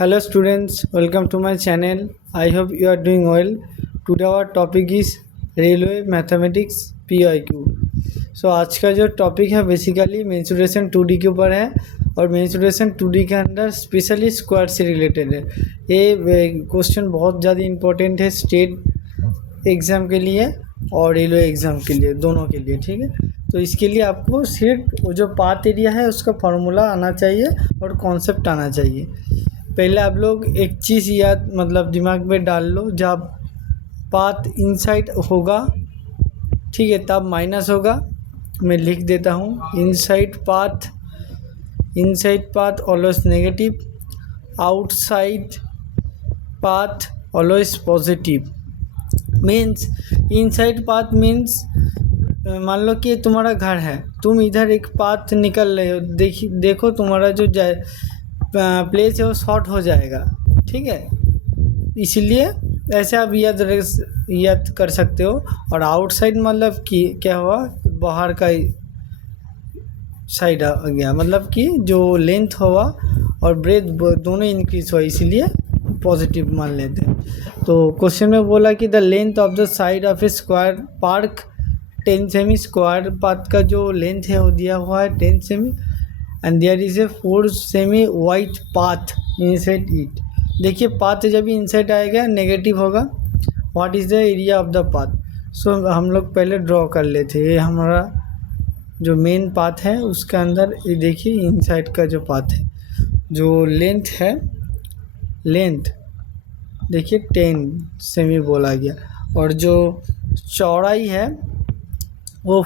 Hello students, welcome to my channel. I hope you are doing well. Today our topic is Railway Mathematics PIQ. So आज का जो topic है basically mensuration 2D के ऊपर है और मेंसुरेशन 2D के अंदर स्पेशली स्क्वायर से रिलेटेड है। ये क्वेश्चन बहुत ज़्यादा इम्पोर्टेंट है स्टेट एग्ज़ाम के लिए और रेलवे एग्ज़ाम के लिए, दोनों के लिए, ठीक है। तो इसके लिए आपको सिर्फ वो जो पाथ एरिया है उसका फार्मूला आना चाहिए और कॉन्सेप्ट आना चाहिए। पहले आप लोग एक चीज़ याद दिमाग में डाल लो, जब पाथ इनसाइड होगा, ठीक है, तब माइनस होगा। मैं लिख देता हूँ, inside path always negative, outside path always positive. Means inside path means मान लो कि तुम्हारा घर है, तुम इधर एक पाथ निकल रहे हो, देखो तुम्हारा जो प्लेस है वो शॉर्ट हो जाएगा, ठीक है। इसलिए ऐसे आप याद कर सकते हो। और आउटसाइड मतलब कि क्या हुआ, बाहर का साइड आ गया, मतलब कि जो लेंथ हुआ और ब्रेथ दोनों इंक्रीज हुआ, इसलिए पॉजिटिव मान लेते हैं। तो क्वेश्चन में बोला कि the length of the side of a square park 10 सेमी, स्क्वायर पाथ का जो लेंथ है वो दिया हुआ है 10 सेमी, एंड देयर इज़ ए 4 सेमी वाइड पाथ इनसाइड इट। देखिए पाथ जब भी इनसाइड आएगा नेगेटिव होगा। What is the area of the path? So हम लोग पहले ड्रॉ कर लेते हैं। ये हमारा जो मेन पाथ है उसके अंदर ये देखिए इनसाइड का जो पाथ है, जो लेंथ है, लेंथ देखिए 10 सेमी बोला गया, और जो चौड़ाई है वो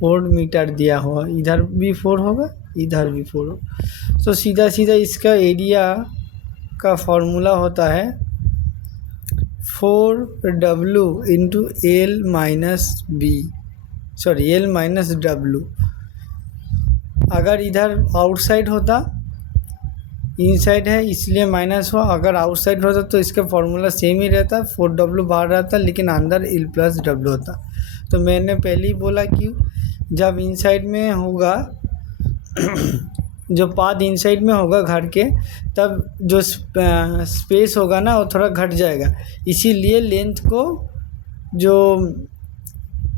4 मीटर दिया हुआ, इधर भी 4 होगा, इधर भी 4 होगा। तो सीधा इसका एरिया का फॉर्मूला होता है 4W into L minus W। अगर इधर आउटसाइड होता, इनसाइड है इसलिए माइनस हुआ, अगर आउटसाइड होता तो इसका फॉर्मूला सेम ही रहता, 4W बाहर रहता लेकिन अंदर L प्लस W होता। तो मैंने पहले ही बोला कि जब इनसाइड में होगा जो पाथ इनसाइड में होगा घर के, तब जो स्पेस होगा ना वो थोड़ा घट जाएगा, इसीलिए लेंथ को जो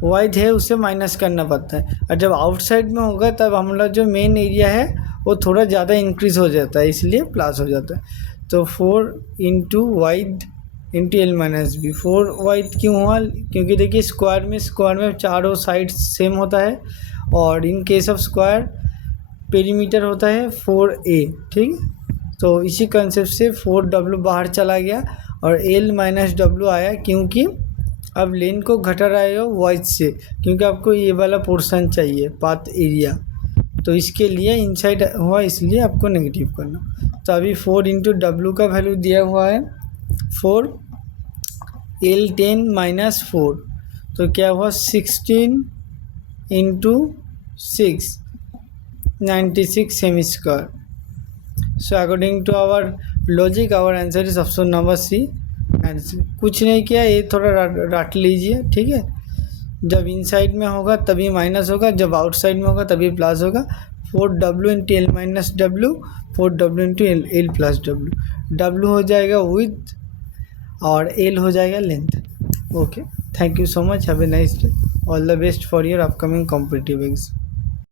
वाइड है उसे माइनस करना पड़ता है। और जब आउटसाइड में होगा तब हम लोग जो मेन एरिया है वो थोड़ा ज़्यादा इंक्रीज़ हो जाता है, इसलिए प्लस हो जाता है। तो 4 into wide into L minus B। 4 wide क्यों हुआ? क्योंकि देखिए स्क्वायर में चारों साइड सेम होता है, और in case of square perimeter होता है 4A, ठीक। तो इसी कंसेप्ट से 4W बाहर चला गया और L माइनस W आया, क्योंकि अब लेंथ को घटा रहे हो वाइड से, क्योंकि आपको ये वाला पोर्शन चाहिए पाथ एरिया, तो इसके लिए इनसाइड हुआ, इसलिए आपको नेगेटिव करना। तो अभी 4 इंटू W का वैल्यू दिया हुआ है 4, L 10 माइनस 4, तो क्या हुआ 16 into 6 96 cm square. So according to our logic our answer is option number C। कुछ नहीं किया, ये थोड़ा रट लीजिए, ठीक है। जब इनसाइड में होगा तभी माइनस होगा, जब आउटसाइड में होगा तभी प्लस होगा। 4W into L minus W, 4W into L plus W हो जाएगा विथ, और L हो जाएगा length. Okay, thank you so much, have a nice day, all the best for your upcoming competitive exam.